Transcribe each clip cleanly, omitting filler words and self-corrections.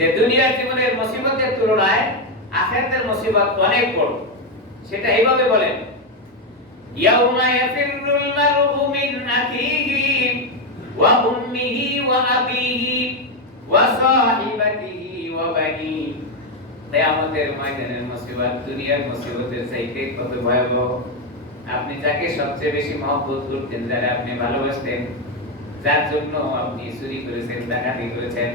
যে দুনিয়ার জীবনের মুসিবতের তুলনায় আখিরাতের মুসিবত অনেক বড়। সেটা এইভাবে বলেন, ইয়াউমা ইয়াফিরুল মারউ মিন আখিহি ওয়া উম্মিহি ওয়া আবিহি ওয়া সাহিবাতিহি ওয়া বানি। কিয়ামতের ময়দানের মুসিবত দুনিয়ার মুসিবতের চাইতে কত ভয়াবহ। আপনি যাকে সবচেয়ে বেশি মহব্বত করতেন, যারা আপনি ভালোবাসতেন, যার জন্য আপনি চুরি করেছেন, ডাকাতি করেছেন,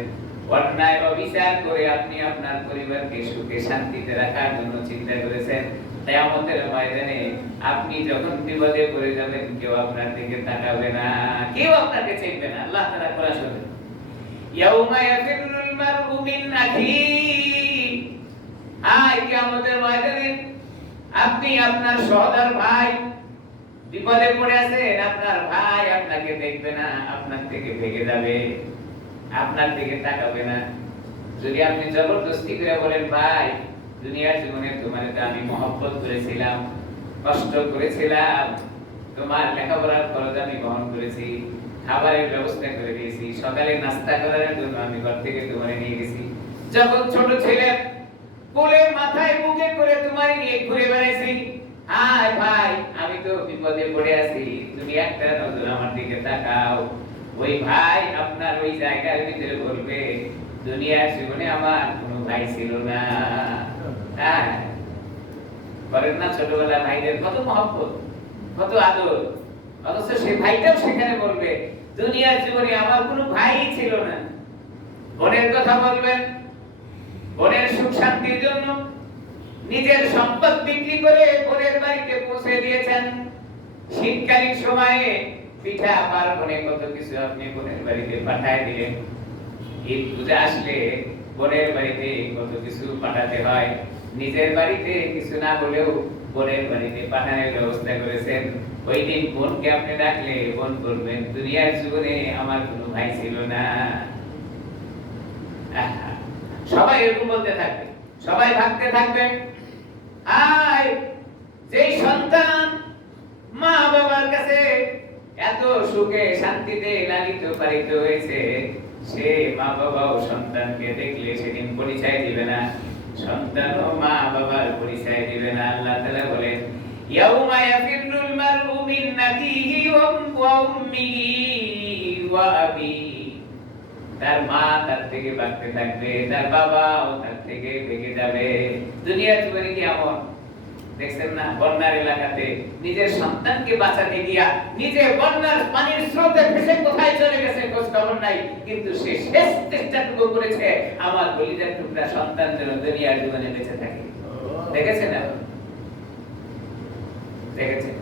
অন্যায় অবিচার করে আপনি আপনার পরিবারকে সুখে শান্তিতে রাখার জন্য চিন্তা করেছেন, কিয়ামতের ময়দানে আপনি যখন বিপদে পড়ে যাবেন কেউ আপনার দিকে তাকাবে না, কেউ আপনাকে চিনবে না। আল্লাহ তাআলা কোরআন শুনুন, ইয়াউমা ইয়াফিরুল মারউ মিন আখিহি। কিয়ামতের ময়দানে আপনি আপনার সহোদর ভাই বিপদে পড়ে আছেন, আপনার ভাই আপনাকে দেখবে না, আপনার থেকে ভেগে যাবে, আপনার দিকে তাকাবে না। যদি আপনি জবরদস্তি করে বলেন, ভাই দুনিয়ার জীবনে তোমার তো আমি মহব্বত করেছিলাম, কষ্ট করেছিলাম, তোমার লেখাপড়ার খরচ আমি বহন করেছি, খাবারের ব্যবস্থা করে দিয়েছি, সকালে নাস্তা করার জন্য আমি ঘর থেকে তোমার নিয়ে গেছি, যখন ছোট ছেলে কোলে মাথায় বুকে করে তোমার নিয়ে ঘুরে বেড়াইছি, আয় ভাই আমি তো বিপদে পড়ে আছি, তুমি একটা নজর আমার দিকে তাকাও। ওই ভাই আপনার ওই জায়গার ভিতরে বলবে, দুনিয়ার জীবনে আমার কোনো ভাই ছিল না। বলেন না, ছোটবেলা ভাইদের কত মহব্বত, কত আদর, অথচ সে ভাইটাও সেখানে বলবে, দুনিয়ার জীবনে আমার কোনো ভাই ছিল না। বোনের কথা বলবেন, বোনের সুখ শান্তির জন্য নিজের সম্পদ বিক্রি করে বোনের বাড়িতে পৌঁছে দিয়েছেন। শীতকালীন সময়ে পিঠা পার্বণে কত কিছু আপনি বোনের বাড়িতে পাঠায় দিলেন। ঈদ পূজা আসলে বোনের বাড়িতে কত কিছু পাঠাতে হয়, নিজের বাড়িতে কিছু না হলেও বোনের বাড়িতে পাঠানোর ব্যবস্থা করেছেন। ওই দিন বোনকে আপনি ডাকলে বোন বলবেন, দুনিয়ার জীবনে আমার কোনো ভাই ছিল না। সবাই এরকম বলতে থাকবে, সবাই ভাবতে থাকবে, আয় যেই সন্তান মা বাবার কাছে এত সুখে শান্তিতে লালিত পালিত হয়েছে, সে মা বাবাও সন্তানকে দেখলে সেদিন পরিচয় দিবে না, সন্তানও মা বাবার পরিচয় দিবে না। আল্লাহ তাআলা বলেন, ইয়াউমা ইয়াফিরুল মারউ মিন আখিহি ওয়া উম্মিহি ওয়া আবিহি। তার মা তার থেকে ভাগতে থাকবে, তার বাবাও তার থেকে ভেগে যাবে। দুনিয়ার জীবনে কি এমন দেখছেন না, বন্যার এলাকাতে নিজের সন্তানকে বাঁচাতে গিয়া নিজে বন্যার পানির স্রোতে ভেসে কোথায় চলে গেছে খোঁজ খবর নাই, কিন্তু সে শেষ চেষ্টাটুকু করেছে আমার কলিজার টুকরা সন্তান যেন দুনিয়ার জীবনে বেঁচে থাকে। দেখেছেন না, দেখেছেন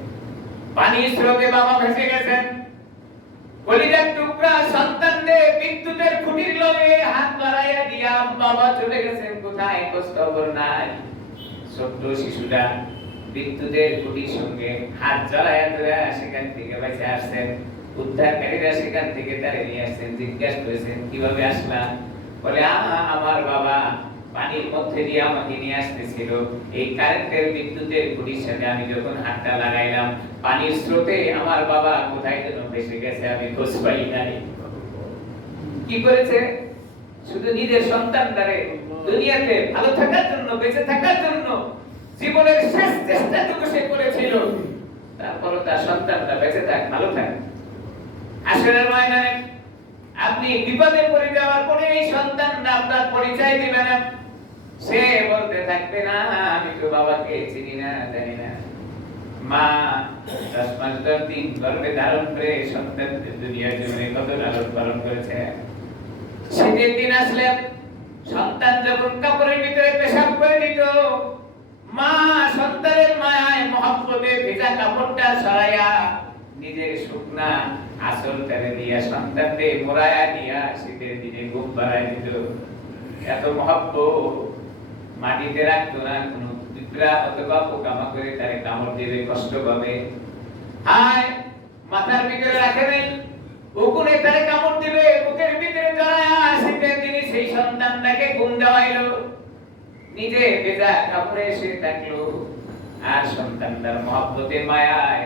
পানির স্রোতে বাবা ভেসে গেছেন, কলিজার টুকরা সন্তানদের বিদ্যুতের খুঁটির লগে হাত বাড়াইয়া দিয়া বাবা চলে গেছেন কোথায় খোঁজ খবর নাই। ছোট্ট শিশুরা বিদ্যুতের খুঁটির সঙ্গে হাত জড়াইয়া ধরে সেখান থেকে বেঁচে আসছেন। উদ্ধারকারীরা সেখান থেকে তারে নিয়ে আসছেন, জিজ্ঞাসা করেছেন কিভাবে আসলাম, বলে আমার বাবা পানির মধ্যে দিয়ে আমাকে নিয়ে আসতেছিল, এই কারেন্টের বিদ্যুতের খুঁটির সাথে আমি যখন হাতটা লাগাইলাম পানির স্রোতে আমার বাবা কোথায় যেন ভেসে গেছে, আমি খোঁজ পাই নাই। কি করেছে? শুধু নিজের সন্তানটারে দুনিয়াতে ভালো থাকার জন্য, বেঁচে থাকার জন্য জীবনের শেষ চেষ্টাটুকু সে করেছিল, তারপরও তার সন্তানটা বেঁচে থাক, ভালো থাক। হাসরের ময়দানে আপনি বিপদে পড়ে যাওয়ার পরে এই সন্তানটা আপনার পরিচয় দিবে না, সে বলতে থাকবে, না আমি তো বাবাকে চিনি না, জানি না। মা 10 মাস 10 দিন গর্ভে ধারণ করে সন্তানদের দুনিয়ার জীবনে কত লালন পালন করেছে। শীতের দিন আসলে সন্তান যখন কাপড়ের ভিতরে পেশাব করে দিত, মা সন্তানের মায়ায় মহব্বতে ভেজা কাপড়টা সরাইয়া নিজের শুকনা আঁচল টেনে দিয়া সন্তানকে মোড়াইয়া দিয়া শীতের দিনে ঘুম পাড়ায় দিত। এত মহব্বত, মাটিতে রাখতো না, কোনো পিঁপড়া অথবা পোকামাকড়ে তারে কামড় দিলে কষ্ট পাবে, আয় মাথার ভিতরে রাখে নেই, উকুনে তারে কামড় দিবে, বুকের ভিতরে জড়ায়া শীতের দিনে সেই সন্তানটাকে ঘুম দেওয়াইলো, নিজে ভেজা কাপড়ে সে থাকলো, আর সন্তানটার মহব্বতে মায়ায়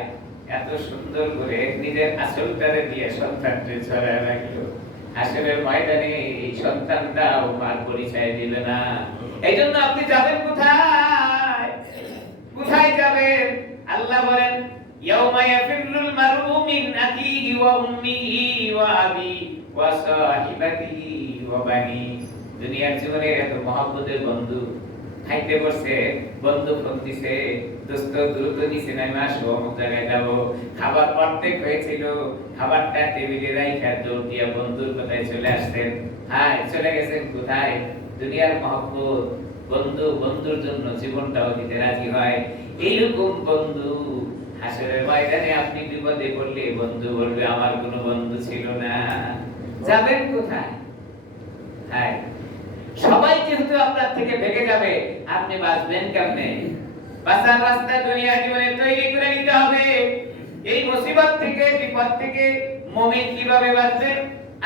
এত সুন্দর করে নিজের আঁচলটারে দিয়ে সন্তানকে ছড়ায় রাখলো। হাসরের ময়দানে এই সন্তানরাও মার পরিচয় দিবে না। এই জন্য আপনি যাবেন কোথায়? কোথায় যাবেন? আল্লাহ বলেন ইয়াউমা ইয়াফিরুল মারউ মিন আখিহি ওয়া উম্মিহি ওয়া আবি ওয়া সাহিবাতিহি ওয়া বানি। দুনিয়ার জীবনে এত মহব্বতের বন্ধু খাইতে বসে, বন্ধু ফোন দিছে, দোস্ত দ্রুত নিচে নামে আসো, অমুক জায়গায় যাবো। খাবার অর্ধেক হয়েছিল, খাবারটা টেবিলে রাইখা দৌড় দিয়া বন্ধুর কোথায় চলে আসতেন। হায়, চলে গেছেন কোথায়? দুনিয়ার মহব্বত, বন্ধু বন্ধুর জন্য জীবনটাও দিতে রাজি হয়। এইরকম বন্ধু হাসরের ময়দানে আপনি বিপদে পড়লে বন্ধু বলবে আমার কোনো বন্ধু ছিল না। যাবেন কোথায়? হায়, সবাই যেহেতু আপনার থেকে ভেগে যাবে, আপনি বাঁচবেন কেমনে? বাঁচার রাস্তা দুনিয়া জীবনে তৈরি করে নিতে হবে। এই মুসিবত থেকে, বিপদ থেকে মুমিন কিভাবে বাঁচবে?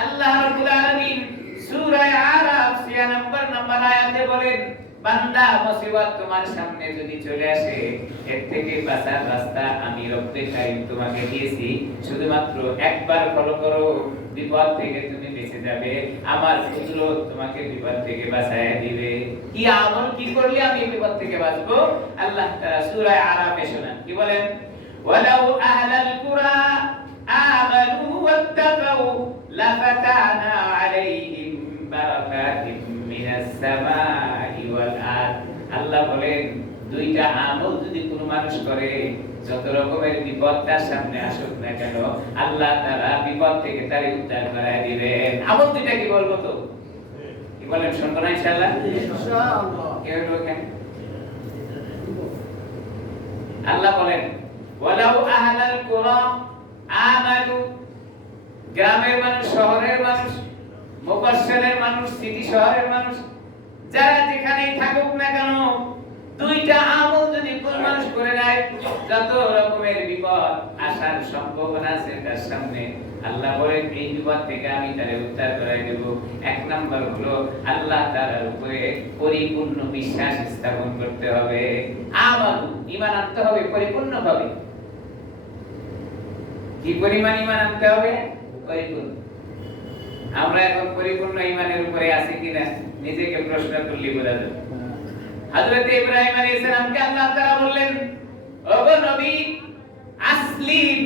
আল্লাহ রাব্বুল আলামিন সূরা আরাফ 96 নম্বর আয়াতে বলেন, বান্দা মুসিবত তোমার সামনে যদি চলে আসে, এর থেকে বাঁচার রাস্তা আমি রব্বে কারীম তোমাকে দিয়েছি। শুধুমাত্র একবার ফলো করো, বিপদ থেকে তুমি বেঁচে যাবে। আমার কুদরত তোমাকে বিপদ থেকে বাঁচায় দিবে। কি আমল কি করলে আমি বিপদ থেকে বাঁচবো? আল্লাহ তাআলা সূরা আরাফে শোনান, কি বলেন? ওয়ালাউ আহলাল কুরা আমানু ওয়াত্তাকাউ লাফাতানা আলাইহিম বারাকাতিম মিনাস সামাই ওয়াল আরদ। আল্লাহ বলেন, দুইটা আমল যদি কোনো মানুষ করে, যত রকমের বিপদ তার সামনে আসুক না কেন, আল্লাহ তাআলা বিপদ থেকে তারে উদ্ধার করায় দিবেন। আমল দুইটা কি বলবো তো? কি বলেন, শুনবো না ইনশাআল্লাহ? ইনশাআল্লাহ। কেউ ঢোকেন। আল্লাহ বলেন, ওয়ালাউ আহলাল কুরা আমানু, গ্রামের মানুষ, শহরের মানুষ, মুফাসসিরের মানুষ, সিটি শহরের মানুষ, যারা যেখানেই থাকুক না কেন, দুইটা আমল যদি কোন মানুষ করে নেয়, যত রকমের বিপদ আসার সম্ভাবনা আছে তার সামনে, আল্লাহ বলেন এই বিপদ থেকে আমি তারে উদ্ধার করাই দেব। এক নাম্বার হলো আল্লাহ তাআলার উপরে পরিপূর্ণ বিশ্বাস স্থাপন করতে হবে। আমানু, ঈমান আনতে হবে পরিপূর্ণভাবে। কি পরিমাণ ঈমান আনতে হবে? পরিপূর্ণ। আমরা এখন পরিপূর্ণ ঈমানের উপরে আছি কিনা নিজেকে প্রশ্ন করলে বোঝা যাবে। হযরত ইব্রাহিম আলাইহিস সালামকে আল্লাহ তাআলা বললেন, ওগো নবী, আসলিম,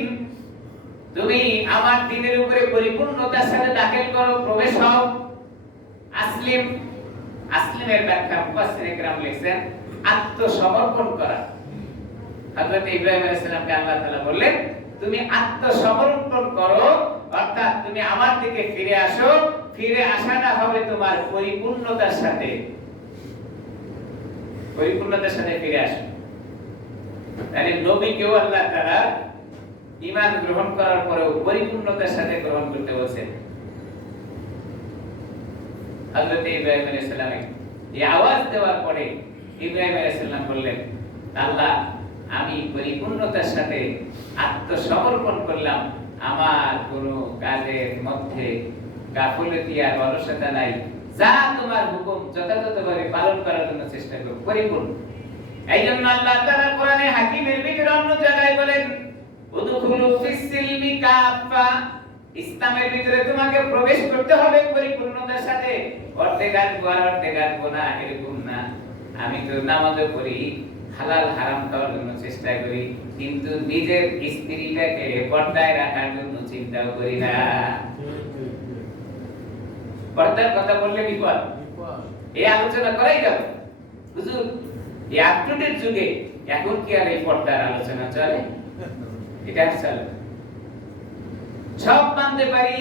তুমি আমার দ্বীনের উপরে পরিপূর্ণতার সাথে দাখিল করো, প্রবেশ হও। আসলিম, আসলিমের ব্যাখ্যা মুফাসসির ইকরাম লিখছেন আত্মসমর্পণ করা। হযরত ইব্রাহিম আলাইহিস সালামকে আল্লাহ তাআলা বললেন, তুমি আত্মসমর্পণ করো, অর্থাৎ তুমি আমার দিকে ফিরে আসো। ফিরে আসাটা হবে তোমার পরিপূর্ণতার সাথে, পরিপূর্ণতার সাথে ফিরে আসো। তাহলে নবীকেও আল্লাহ তাআলা ঈমান গ্রহণ করার পরেও পরিপূর্ণতার সাথে গ্রহণ করতে বলেছেন। হযরত ইব্রাহিম আলাইহিস সালাম এই আওয়াজ দেওয়ার পরে ইব্রাহিম আলাইহিস সালাম বললেন, আল্লাহ, আমি পরিপূর্ণতার সাথে আত্মসমর্পণ করলাম, আমার কোনো কাজের মধ্যে গাফলতি আর অলসতা নাই, যা তোমার হুকুম যথাযথভাবে পালন করার জন্য চেষ্টা করব, পরিপূর্ণ। এইজন্য আল্লাহ তাআলা কোরআনে হাকিমের ভিতরে অন্য জায়গায় বলেন, উদখুলু ফিস সিলমি কাফা, ইসলামের ভিতরে তোমাকে প্রবেশ করতে হবে পরিপূর্ণতার সাথে। অর্ধেক আসবো আর অর্ধেক আসবো না, এরকম না। আমি তো নামাজও পড়ি, হালাল হারাম খাওয়ার জন্য চেষ্টা করি, কিন্তু নিজের স্ত্রীটাকে পর্দায় রাখার জন্য চিন্তাও করি না। পর্দার কথা বললে বিপদ, এই আলোচনা করাই যাবে। হুজুর, এই আপ টু ডেট যুগে এখন কি আর এই পর্দার আলোচনা চলে? এটা চলে। সব মানতে পারি,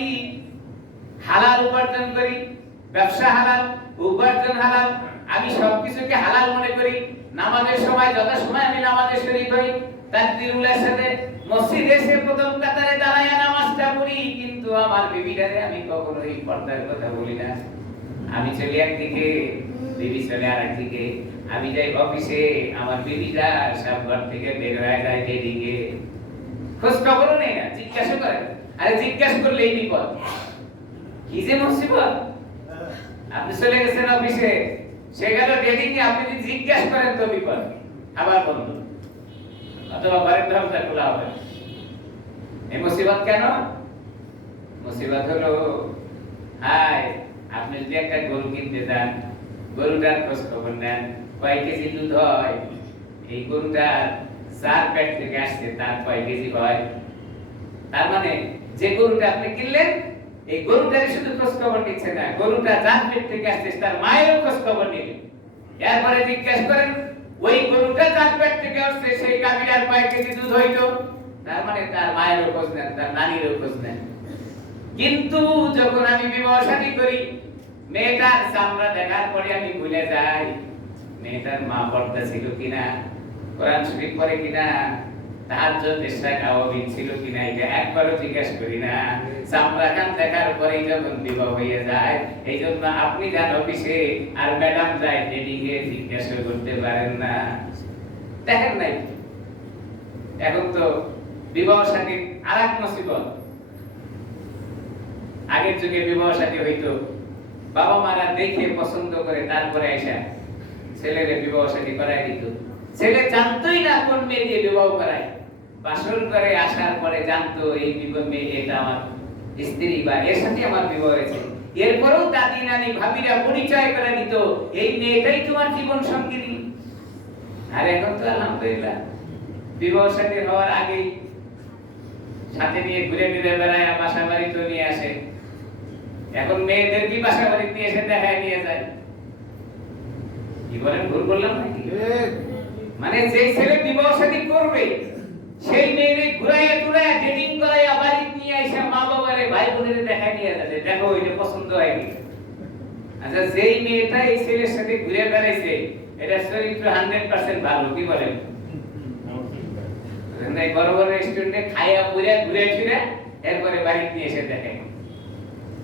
হালাল উপার্জন করি, ব্যবসা হালাল, উপার্জন হালাল, আমি সবকিছুকে হালাল মনে করি। নামাজের সময় যথাসময় আমি নামাজে শরীক হই, তাকবীরুল্লাহর সাথে মসজিদে এসে প্রথম কাতারে দাঁড়ায় নামাজটা পড়ি, কিন্তু আমার বিবিটারে আমি কখনোই পর্দার কথা বলি না। আমি চলি একদিকে, বিবি চলে আরেকদিকে। আমি যাই অফিসে, আমার বিবিটা সব ঘর থেকে বের হয়ে যায় যেদিকে, খোঁজ খবরও নেই না, জিজ্ঞাসা করে। আরে জিজ্ঞাসা করলেই বিপদ, কি যে মুসিবত। আপনি চলে গেছেন অফিসে, সে গেল ডেটিংয়ে, আপনি যদি জিজ্ঞাসা করেন তো বিপদ, আবার বন্ধ, অথবা ঘরের দরজা খোলা হবে। এই মুসিবত কেন? মুসিবত হলো হাই, আপনি যদি একটা গরু কিনতে যান, গরুটার খোঁজ খবর নেন, কয় কেজি দুধ হয়, এই গরুটার চার পেট থেকে আসছে তার কয় কেজি হয়। তার মানে যে গরুটা আপনি কিনলেন, এই গরুটারই শুধু খোঁজ খবর নিচ্ছে না, গরুটা যার পেট থেকে আসছে তার মায়েরও খোঁজ খবর নিলেন। এরপরে জিজ্ঞেস করেন ওই গরুটা যার পেট থেকে আসছে সেই গাভীর কয় কেজি দুধ হইতো। তার মানে তার মায়েরও খোঁজ নেন, তার নানিরও খোঁজ নেন। কিন্তু যখন আমি বিবাহ শাদী করি, মেয়েটার চামড়া দেখার পরে আমি ভুলে যাই মেয়েটার মা পর্দা ছিল কিনা, কোরআন শরীফ পড়ে কিনা, তাহাজ্জুদ ইশরাক আওয়াবিন ছিল কিনা, এটা একবারও জিজ্ঞেস করি না। চামড়া কান দেখার পরেই যখন বিবাহ হয়ে যায়, এই জন্য আপনি যান অফিসে আর ম্যাডাম যায় ট্রেনিং এ, জিজ্ঞাসা করতে পারেন না। দেখেন নাই এখন তো বিবাহ শাদীর আরেক মুসিবত। আগের যুগে বিবাহ শাদী হইতো বাবা মারা দেখে পছন্দ করে তারপরে আইসা ছেলের বিবাহ শাদী করায় দিত। ছেলে জানতোই না কোন মেয়ে দিয়ে বিবাহ করায়, বাসর করে আসার পরে জানতো এই বিবাহ মেয়ে এটা আমার স্ত্রী বা এর সাথে আমার বিবাহ হয়েছে। এরপরেও দাদি নানি ভাবিরা পরিচয় করে দিত এই মেয়েটাই তোমার জীবন সঙ্গিনী। আর এখন তো আলহামদুলিল্লাহ বিবাহ শাদী হওয়ার আগেই সাথে নিয়ে ঘুরে ঘুরে বেড়ায়, বাসা বাড়ি তো নিয়ে আসে। এখন মেয়েদের কি বাসা বাড়ি নিয়ে এসে দেখায় নিয়ে যায়। কি বলেন, ভুল বললাম নাকি? মানে যে ছেলে বিবাহ শাদী করবে সেই মেয়েকে ঘুরাইয়া টুরাইয়া ডেটিং করাইয়া বাড়ি নিয়ে এসে মা বাবারে ভাই বোনের দেখায় নিয়ে যাচ্ছে, দেখো এটা পছন্দ হয় কি। আচ্ছা, যেই মেয়েটা এই ছেলের সাথে ঘুরে বেড়াইছে এটা চরিত্র 100% ভালো, কি বলেন? বড় বড় রেস্টুরেন্টে খাইয়া পুরে ঘুরে ফিরে এরপরে বাড়ি নিয়ে এসে দেখেন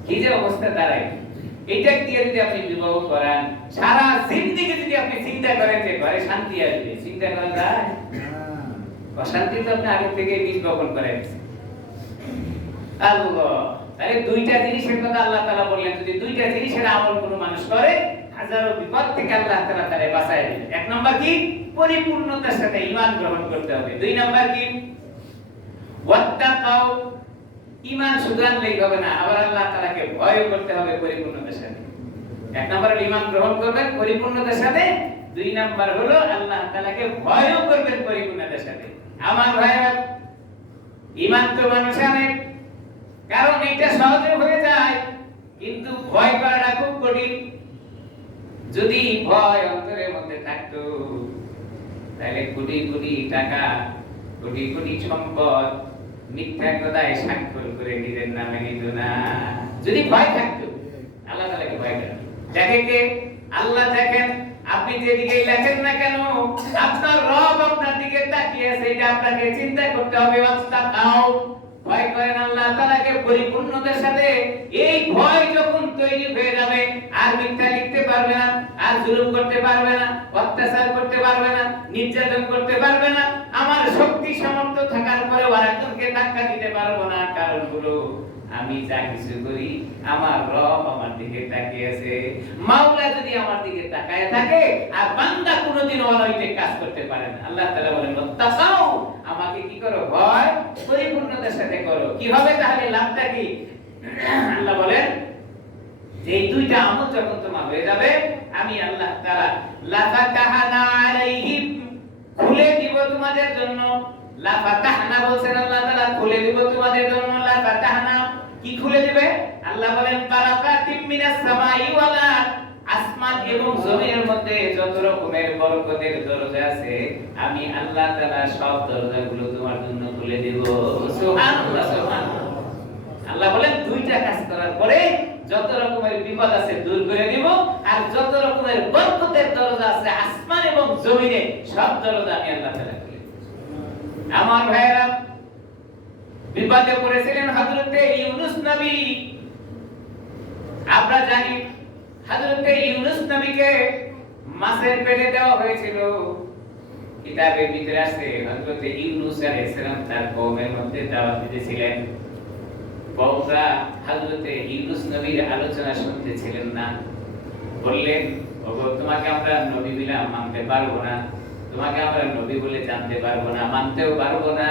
কি যে অবস্থা দাঁড়ায়। এটা দিয়ে যদি আপনি বিবাহ করান, সারা জিন্দেগি যদি আপনি চিন্তা করেন যে ঘরে শান্তি আসবে, চিন্তা করা যায়? অশান্তি তো আপনি আগে থেকে বীজ বপন করে দিচ্ছেন। আল্লাহ, তাহলে দুইটা জিনিসের কথা আল্লাহ তাআলা বললেন, যদি দুইটা জিনিসের আমল কোনো মানুষ করে হাজারো বিপদ থেকে আল্লাহ তাআলা তারে বাঁচায় দিবেন। এক নাম্বার কি? পরিপূর্ণতার সাথে ঈমান গ্রহণ করতে হবে। দুই নাম্বার কি? ওয়াত্তাকাও, ঈমান শুধু আনলেই হবে না, আবার আল্লাহ তাআলাকে ভয় করতে হবে পরিপূর্ণতার সাথে। এক নাম্বার ঈমান গ্রহণ করবেন পরিপূর্ণতার সাথে, দুই নাম্বার হলো আল্লাহ তাআলাকে ভয়ও করবেন পরিপূর্ণতার সাথে। আমার ভাইরা, ঈমান তো মানুষ আনে, কারণ এটা সহজে হয়ে যায়, কিন্তু ভয় করাটা খুব কঠিন। যদি ভয় অন্তরের মধ্যে থাকতো তাহলে কোটি কোটি টাকা, কোটি কোটি সম্পদ মিথ্যা কথায় স্বাক্ষর করে নিজের নামে নিত না। যদি ভয় থাকতো, আল্লাহ তাআলাকে ভয় করেন। দেখে কে? আল্লাহ দেখেন। আপনি যেদিকে লেখেন না কেন, আপনার রব আপনার দিকে তাকিয়ে আছে, এটা আপনাকে চিন্তা করতে হবে। ওয়াস্তাকাও, ভয় করেন আল্লাহ তাআলাকে পরিপূর্ণতার সাথে। এই ভয় যখন তৈরি হয়ে যাবে, আর মিথ্যা লিখতে পারবে না, আর জুলুম করতে পারবে না, অত্যাচার করতে পারবে না, নির্যাতন করতে পারবে না, আমার শক্তি সামর্থ্য থাকার পরে আরেকজনকে ধাক্কা দিতে পারবো না, কারণ হলো আমি যা কিছু করি আমার রব আমার দিকে তাকিয়ে আছে। মাওলা যদি আমার দিকে তাকায় থাকে আর বান্দা কোনোদিন অনৈতিক কাজ করতে পারে না। আল্লাহ তাআলা বলেন ওয়াত্তাকাও, আমাকে কি করো? ভয় পরিপূর্ণতার সাথে করো। কি হবে তাহলে? লাভটা কি? আল্লাহ বলেন যে এই দুইটা আমল যখন তোমার হয়ে যাবে, আমি আল্লাহ তাআলা লাফাতাহনা আলাইহিম, খুলে দিব তোমাদের জন্য। লাফাতাহনা বলছেন আল্লাহ তাআলা, খুলে দিব তোমাদের জন্য। লাফাতাহনা, কি খুলে দিবে? আল্লাহ বলেন বারাকাতিম মিনাস সামাই ওয়াল আরদ, আসমান এবং জমিনের মধ্যে যত রকমের বরকতের দরজা আছে আমি আল্লাহ তাআলা সব দরজাগুলো তোমার জন্য খুলে দেব। সুবহানাল্লাহ, সুবহানাল্লাহ। আল্লাহ বলেন দুইটা কাজ করার পরে যত রকমের বিপদ আছে দূর করে দিব, আর যত রকমের বরকতের দরজা আছে আসমান এবং জমিনে সব দরজা আমি আল্লাহ তাআলা খুলে দেব। আমার ভাইরা, বিপদে পড়েছিলেন হযরতে ইউনূস নবী। আমরা জানি হযরতে ইউনূস নবীকে মাছের পেটে দেওয়া হয়েছিল। কিতাবের ভিতরে আছে হযরতে ইউনূস আলাইহিস সালাম তার কওমের মধ্যে দাওয়াত দিতেছিলেন। কওমরা হযরতে ইউনূস নবীর আলোচনা শুনতেছিলেন না। বললেন, ওগো তোমাকে আমরা নবী বলে মানতে পারবো না, তোমাকে আমরা নবী বলে জানতে পারবো না, মানতেও পারবো না।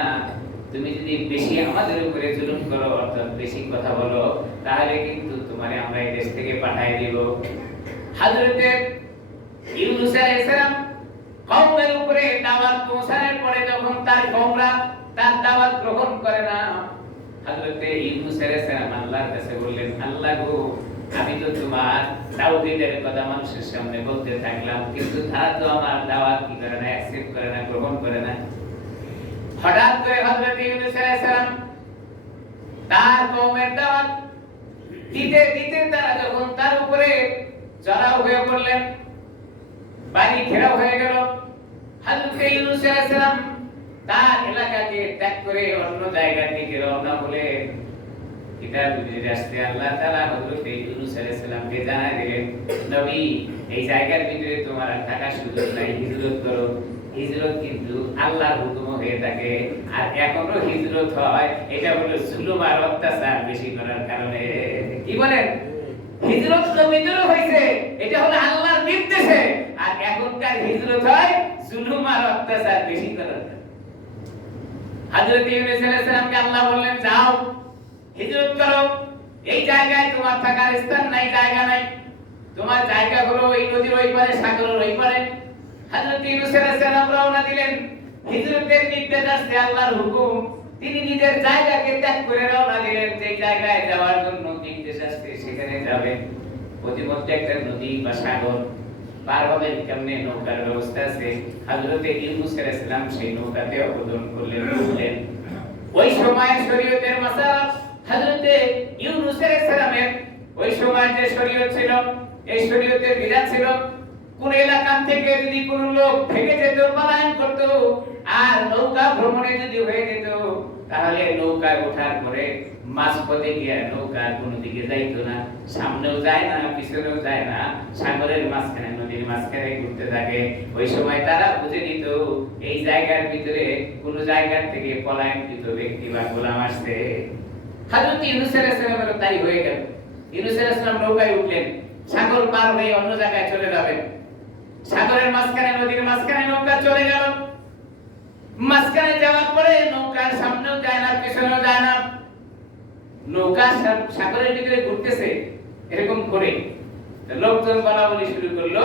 তুমি যদি বেশি আমাদের উপরে জুলুম করো, অর্থাৎ বেশি কথা বলো, তাহলে কিন্তু তোমারে আমরা এই দেশ থেকে পাঠিয়ে দিব। হযরতে ইউনূস আলাইহিস সালাম কওমের উপরে দাওয়াত পৌঁছানোর পরে যখন তার কওমরা তার দাওয়াত গ্রহণ করে না, হযরতে ইউনূস আলাইহিস সালাম আল্লাহর কাছে বললেন, আল্লাহ গো, আমি তো তোমার তাওহীদের কথা মানুষের সামনে বলতে থাকলাম, কিন্তু তারা তো আমার দাওয়াত কি করে না, অ্যাকসেপ্ট করে না, গ্রহণ করে না। হঠাৎ করে হযরতে ইউনূস আলাইহিস সালাম তার কওমের দাওয়াত দিতে দিতে তারা যখন তার উপরে চড়াও হয়ে পড়লেন, বাড়ি ঘেরাও হয়ে গেল, হযরতে ইউনূস আলাইহিস সালাম তার এলাকাকে ত্যাগ করে অন্য জায়গার দিকে রওনা হলেন। কিতাব বিবৃতি আসছে আল্লাহ তাআলা হযরতে ইউনূস আলাইহিস সালামকে জানায় দিলেন, নবী, এই জায়গার ভিতরে তোমার আর থাকার সুযোগ নাই, হিজরত করো। হিজরত কিন্তু আল্লাহর হুকুম হয়ে থাকে, আর এখনো হিজরত হয় এটা হলো জুলুম আর অত্যাচার বেশি করার কারণে। কি বলেন? হিজরত তো ভিতরে হইছে, এটা হলো আল্লাহর নির্দেশে, আর এখনকার হিজরত হয় জুলুম আর অত্যাচার বেশি করার কারণে। হযরত ইউনূস আলাইহিস সালামকে আল্লাহ বললেন, যাও হিজরত করো, এই জায়গায় তোমার থাকার স্থান নাই, জায়গা নাই, তোমার জায়গা হলো এই নদীর ওই পারে, সাগরের ওই পারে। হযরত ইউনূস আলাইহিস সালাম রওনা দিলেন, হিজরতের নির্দেশ আসছে আল্লাহর হুকুম, তিনি নিজের জায়গাকে ত্যাগ করে রওনা দিলেন, যে জায়গায় যাওয়ার জন্য নির্দেশ আসছে সেখানে যাবেন। প্রতিমধ্যে একটা নদী বা সাগর পার হবেন, কেমনে নৌকার ব্যবস্থা আছে। হযরত ইউনূস আলাইহিস সালাম সেই নৌকাতে অবতরণ করলেন, উঠলেন। ওই সময় শরীয়তের মাসালা হযরত ইউনূস আলাইহিস সালামের ওই সময় যে শরীয়ত ছিল, এই শরীয়তের বিধান ছিল, কোন এলাকা থেকে যদি কোন লোক ভেগে যেত, পলায়ন করত, আর নৌকা ভ্রমণে যদি হয়ে যেত, তাহলে নৌকায় ওঠার পরে মাঝপথে গিয়ে নৌকা কোন দিকে যাইতো না, সামনেও যায় না, পিছনেও যায় না, সাগরের মাঝখানে, নদীর মাঝখানে ঘুরতে থাকে। ওই সময় তারা বুঝে নিত এই জায়গার ভিতরে কোন জায়গার থেকে পলায়নকৃত ব্যক্তি বা গোলাম আসছে। হযরত ইউনূস আলাইহিস সালামের তাই হয়ে গেল। ইউনূস আলাইহিস সালাম নৌকায় উঠলেন, সাগর পার হয়ে অন্য জায়গায় চলে যাবেন। সাগরের মাঝখানে, নদীর মাঝখানে নৌকা চলে গেল। মাঝখানে যাওয়ার পরে নৌকার সামনেও যায় না, পিছনেও যায় না, নৌকা সাগরের ভিতরে ঘুরতেছে এরকম করে। লোকজন বলা বলি শুরু করলো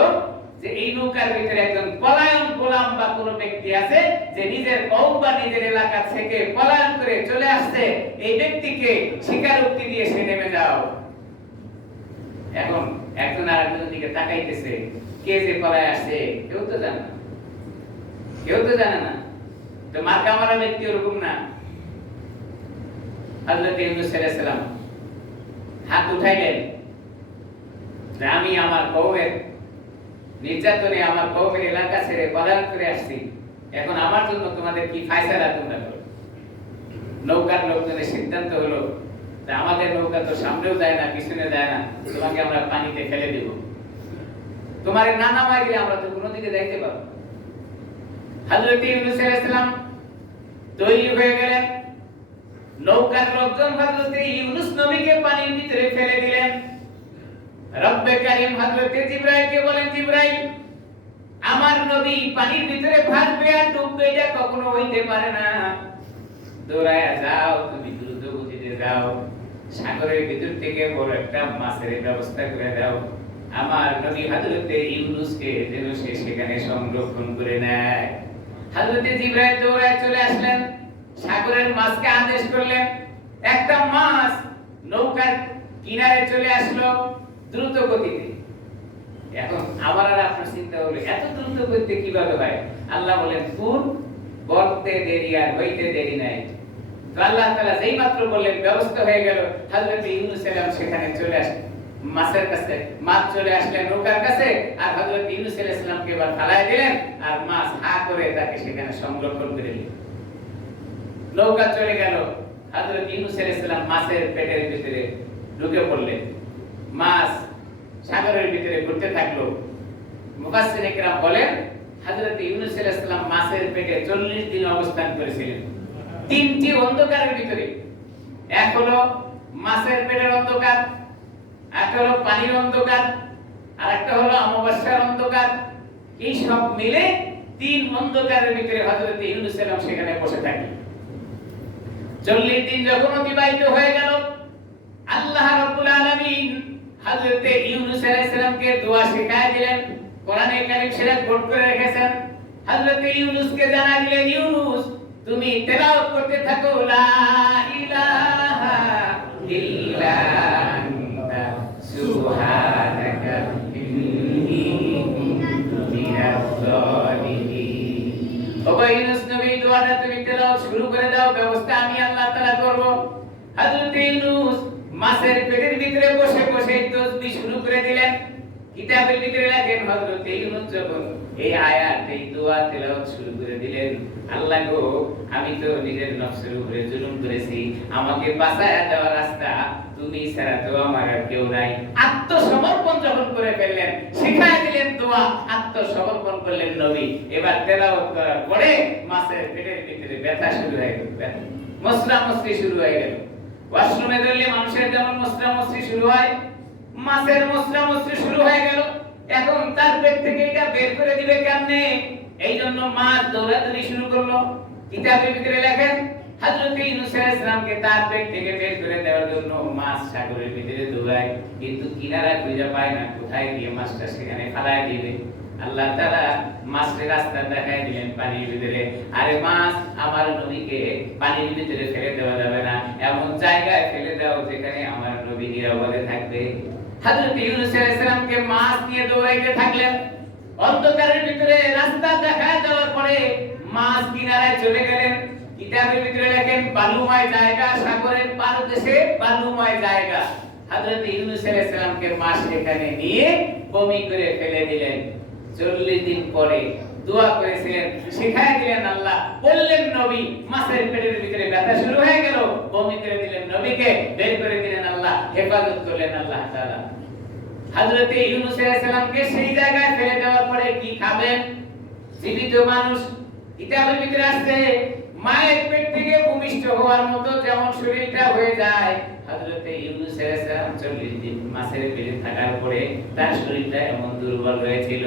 যে এই নৌকার ভিতরে একজন পলায়ন গোলাম বা কোনো ব্যক্তি আছে, যে নিজের কওম বা নিজের এলাকা থেকে পলায়ন করে চলে আসছে, এই ব্যক্তিকে স্বীকারোক্তি দিয়ে সে নেমে যাও। এখন একজন আরেকজনের দিকে তাকাইতেছে, কে যে পলায় আসছে কেউ তো জানে না, কেউ তো জানে না। তো মার্কা মারা ব্যক্তি ওরকম না। হযরত ইউনূস আলাইহিস সালাম হাত উঠাইলেন, যে আমি আমার কওমের নির্যাতনে, আমার কওমের এলাকা ছেড়ে পলায়ন করে আসছি, এখন আমার জন্য তোমাদের কি ফয়সালা তোমরা করো। নৌকার লোকজনের সিদ্ধান্ত হলো যে আমাদের নৌকা তো সামনেও যায় না, পিছনে যায় না, তোমাকে আমরা পানিতে ফেলে দেব, তোমার না নামায় গেলে আমরা তো কোনো দিকে যাইতে পারবো না। হযরত ইউনূস আলাইহিস সালাম তৈরি হয়ে গেলেন, নৌকার লোকজন হযরত ইউনূস নবীকে পানির ভিতরে ফেলে দিলেন। রব্বে কারীম হযরত জিবরাইলকে বলেন, জিবরাইল, আমার নবী পানির ভিতরে ভাসবে আর ডুববে, এটা কখনো হইতে পারে না, দৌড়ায়া যাও, তুমি দ্রুত গতিতে যাও, সাগরের ভিতর থেকে বড় একটা মাছের ব্যবস্থা করে দাও, আমার নবী হযরত ইউনূসকে যেন সে সেখানে সংরক্ষণ করে নেয়। হযরত জিবরাইল দৌড়ায় চলে আসলেন, সাগরের মাছকে আদেশ করলেন, একটা মাছ নৌকার কিনারে চলে আসলো দ্রুত গতিতে। এখন আবার আর আপনার চিন্তা হলো এত দ্রুত গতিতে কিভাবে হয়? আল্লাহ বলেন, কুন, বলতে দেরি আর হইতে দেরি নাই। তো আল্লাহ তাআলা যেই মাত্র বললেন, ব্যবস্থা হয়ে গেল। হযরত ইউনূস সালাম সেখানে চলে আসলেন, মাছের কাছে, মাছ চলে আসলেন নৌকার কাছে, আর হযরত ইউনূস আলাইহিস সালামকে এবার ফালায় দিলেন, আর মাছ হা করে তাকে সেখানে সংরক্ষণ করে দিলেন। নৌকা চলে গেল, হযরত ইউনূস আলাইহিস সালাম মাছের পেটের ভিতরে ঢুকে পড়লেন, মাছ সাগরের ভিতরে ঘুরতে থাকলো। মুফাসসিরিনে কেরাম বলেন, হযরত ইউনূস আলাইহিস সালাম মাছের পেটে 40 দিন অবস্থান করেছিলেন, তিনটি অন্ধকারের ভিতরে। এক হলো মাছের পেটের অন্ধকার, একটা হলো পানির অন্ধকার, আর একটা হলো অমাবস্যার অন্ধকার। এই সব মিলে তিন অন্ধকারের ভিতরে হযরত ইউনূস সালাম সেখানে বসে থাকেন। 40 দিন যখন অতিবাহিত হয়ে গেল, আল্লাহ রাব্বুল আলামিন হযরতে ইউনূস আলাইহিস সালামকে দোয়া শিখায় দিলেন। কোরআনে কারীম সেটা কোট করে রেখেছেন। হযরতে ইউনূসকে জানা দিলেন, ইউনূস তুমি তেলাওয়াত করতে থাকো, লা ইলাহা ইল্লা আনতা সুবহানাকা ইন্নী কুনতু মিনাজ জালিমিন। ওগো ইউনূস নবী, দোয়াটা তুমি তেলাওয়াত শুরু করে দাও, ব্যবস্থা আমি আল্লাহ তাআলা করব। হযরতে ইউনূস মাছের পেটের ভিতরে বসে বসে তাসবিহ শুরু করে দিলেন। কিতাবের ভিতরে লেখেন, হযরতে ইউনূস যখন এই আয়াত, এই দোয়া তেলাওয়াত শুরু করে দিলেন, আল্লাহ গো, আমি তো নিজের নফসের উপরে জুলুম করেছি, আমাকে বাঁচায়া দেওয়ার রাস্তা তুমি ছাড়া তো আমার আর কেউ নাই। আত্মসমর্পণ যখন করে ফেললেন, শিখায় দিলেন দোয়া, আত্মসমর্পণ করলেন নবী। এবার তেলাওয়াত করার পরে মাছের পেটের ভিতরে ব্যথা শুরু হয়ে গেল, মসরা মসরি শুরু হয়ে গেল। ওয়াশরুমে ধরলে মানুষের যেমন মসরা মসরি শুরু হয়, মাছের মসরা মসরি শুরু হয়ে গেল। এখন তার পেট থেকে এটা বের করে দিবে কেমনে? এই জন্য মাছ দৌড়াদৌড়ি শুরু করলো। কিতাবের ভিতরে লেখেন, হযরত ইউনূস আলাইহিস সালামকে তার পেট থেকে বের করে দেওয়ার জন্য মাছ সাগরের ভিতরে দৌড়ায়, কিন্তু কিনারা খুঁজে পায় না, কোথায় গিয়ে মাছটা সেখানে ফেলায় দিবে। আল্লাহ তাআলা মাছের রাস্তা দেখায় দিলেন পানির ভিতরে। আরে মাছ, আমার নবীকে পানির ভিতরে ফেলে দেওয়া যাবে না, এমন জায়গায় ফেলে দাও যেখানে আমার নবী নিরাপদে থাকবে। হযরত ইউনূস আলাইহিস সালামকে মাছ নিয়ে দৌড়াইতে থাকলেন। অন্ধকারের ভিতরে রাস্তা দেখায় দেওয়ার পরে মাছ কিনারায় চলে গেলেন। কিতাবের ভিতরে লেখেন, বালুময় জায়গা, সাগরের পাদদেশে বালুময় জায়গা। হযরত ইউনূস আলাইহিস সালামকে মাছ সেখানে নিয়ে বমি করে ফেলে দিলেন। 40 দিন পরে দোয়া করেছিলেন, শিখায় দিলেন আল্লাহ, বললেন নবী, মাছের পেটের ভিতরে ব্যথা শুরু হয়ে গেল, বমি করে দিলেন নবীকে, বের করে দিলেন আল্লাহ, হেফাজত করলেন আল্লাহ তাআলা। হযরত ইউনূস আলাইহিস সালামকে সেই জায়গায় ফেলে দেওয়ার পরে কি খাবেন? জীবিত মানুষ। কিতাবের ভিতরে আছে, মায়ের পেট থেকে ভূমিষ্ঠ হওয়ার মতো যেমন শরীরটা হয়ে যায়, হযরত ইউনূস আলাইহিস সালাম 40 দিন মাছের পেটে থাকার পরে তার শরীরটা এমন দুর্বল হয়েছিল,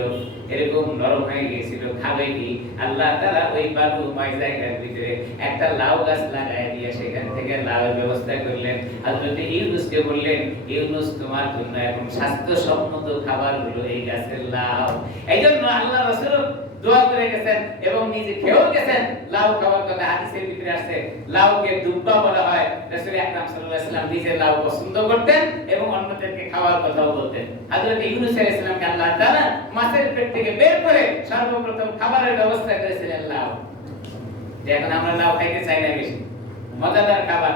এরকম নরম হয়ে গিয়েছিল। খাবে কি? আল্লাহ তাআলা ওই বালুময় জায়গার ভিতরে একটা লাউ গাছ লাগায় দিয়ে সেখান থেকে লাউয়ের ব্যবস্থা করলেন। হযরত ইউনূসকে বললেন, ইউনূস, তোমার জন্য এখন স্বাস্থ্যসম্মত খাবার হলো এই গাছের লাউ। এইজন্য আল্লাহ রাসূল দোয়া করে গেছেন এবং নিজে খেয়েও গেছেন। লাউ খাওয়ার কথা হাদিসের ভিতরে আসছে, লাউকে দুব্বা বলা হয়। রাসূল আকরাম সাল্লাল্লাহু আলাইহি ওয়াসাল্লাম নিজে লাউ পছন্দ করতেন এবং অন্যদেরকে খাওয়ার কথাও বলতেন। হযরত ইউনূস আলাইহিস সালামকে আল্লাহ তাআলা মাছের পেট থেকে বের করে সর্বপ্রথম খাবারের ব্যবস্থা করেছিলেন লাউ। এখন আমরা লাউ খাইতে চাই না বেশি, মজাদার খাবার।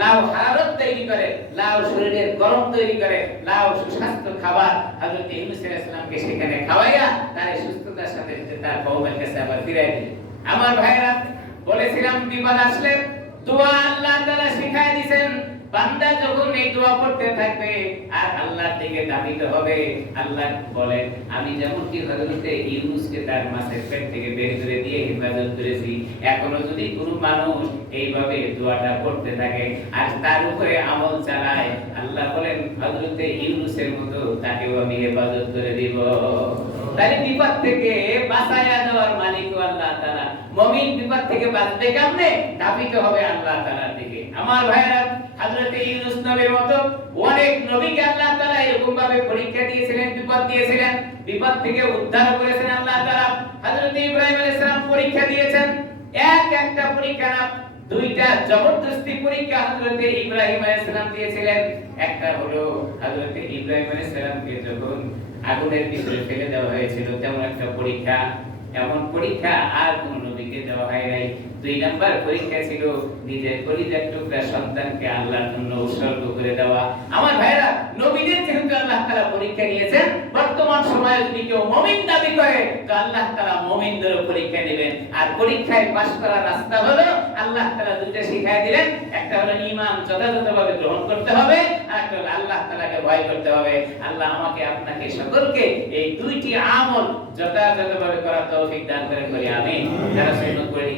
লাউ হারারত তৈরি করে, লাউ শরীরের গরম তৈরি করে, লাউ সুস্বাস্থ্য খাবার। হযরত ইউনূস আলাইহিস সালামকে সেখানে খাওয়াইয়া তার সুস্থতার সাথে তার কওমের কাছে আবার ফিরাই দিলেন। আমার ভাইরা, বলেছিলাম বিপদ আসলে দোয়া আল্লাহ তাআলা শিখায় দিবেন। বান্দা যখন এই দোয়া পড়তে থাকবে আর আল্লাহর দিকে ধাবিত হবে, আল্লাহ বলেন, আমি যেমন কি হযরত ইউনূসকে তার মাছের পেট থেকে বের করে দিয়ে হেফাজত করেছি, এখনো যদি কোনো মানুষ এইভাবে দোয়াটা পড়তে থাকে আর তার উপরে আমল চালায়, আল্লাহ বলেন হযরত ইউনূসের মতো তাকেও আমি হেফাজত করে দিব। তাই বিপদ থেকে বাঁচায়া দেওয়ার মালিক আল্লাহ তাআলা। মুমিন বিপদ থেকে বাঁচবে কেমনে? ধাবিত হবে আল্লাহ তাআলার দিকে। আমার ভাইরা, হযরত ইউনূস নবীর মতো অনেক নবীকে আল্লাহ তাআলা এরকম ভাবে পরীক্ষা দিয়েছিলেন, বিপদ দিয়েছিলেন, বিপদ থেকে উদ্ধার করেছেন আল্লাহ তাআলা। হযরত ইব্রাহিম আলাইহিস সালাম পরীক্ষা দিয়েছেন, একটা পরীক্ষা না, দুইটা জবরদস্তি পরীক্ষা হযরত ইব্রাহিম আলাইহিস সালাম দিয়েছিলেন। একটা হলো হযরত ইব্রাহিম আলাইহিস সালামকে যখন আগুনের ভিতরে ফেলে দেওয়া হয়েছিল, তেমন একটা পরীক্ষা। এমন পরীক্ষা আর কোন নবীকে দেওয়া হয় নাই। 2 নাম্বার পরীক্ষা ছিল নিজের কলিজার টুকরা সন্তানকে আল্লাহর জন্য উৎসর্গ করে দেওয়া। আমার ভাইরা, নবীদের যেহেতু আল্লাহ তাআলা পরীক্ষা নিয়েছেন, বর্তমান সময়ে যদি কেউ মুমিন দাবি করে, তো আল্লাহ তাআলা মুমিনদেরও পরীক্ষা নেবেন। আর পরীক্ষায় পাস করার রাস্তা হলো আল্লাহ তাআলা দুইটা শিখায় দিলেন। একটা হলো ঈমান যথাযথভাবে গ্রহণ করতে হবে, আর একটা হলো আল্লাহ তাআলাকে ভয় করতে হবে। আল্লাহ আমাকে আপনাকে সকলকে এই দুইটি আমল যথাযথভাবে করার তৌফিক দান করেন বলি আমিন। যারা সুন্নাত পড়ে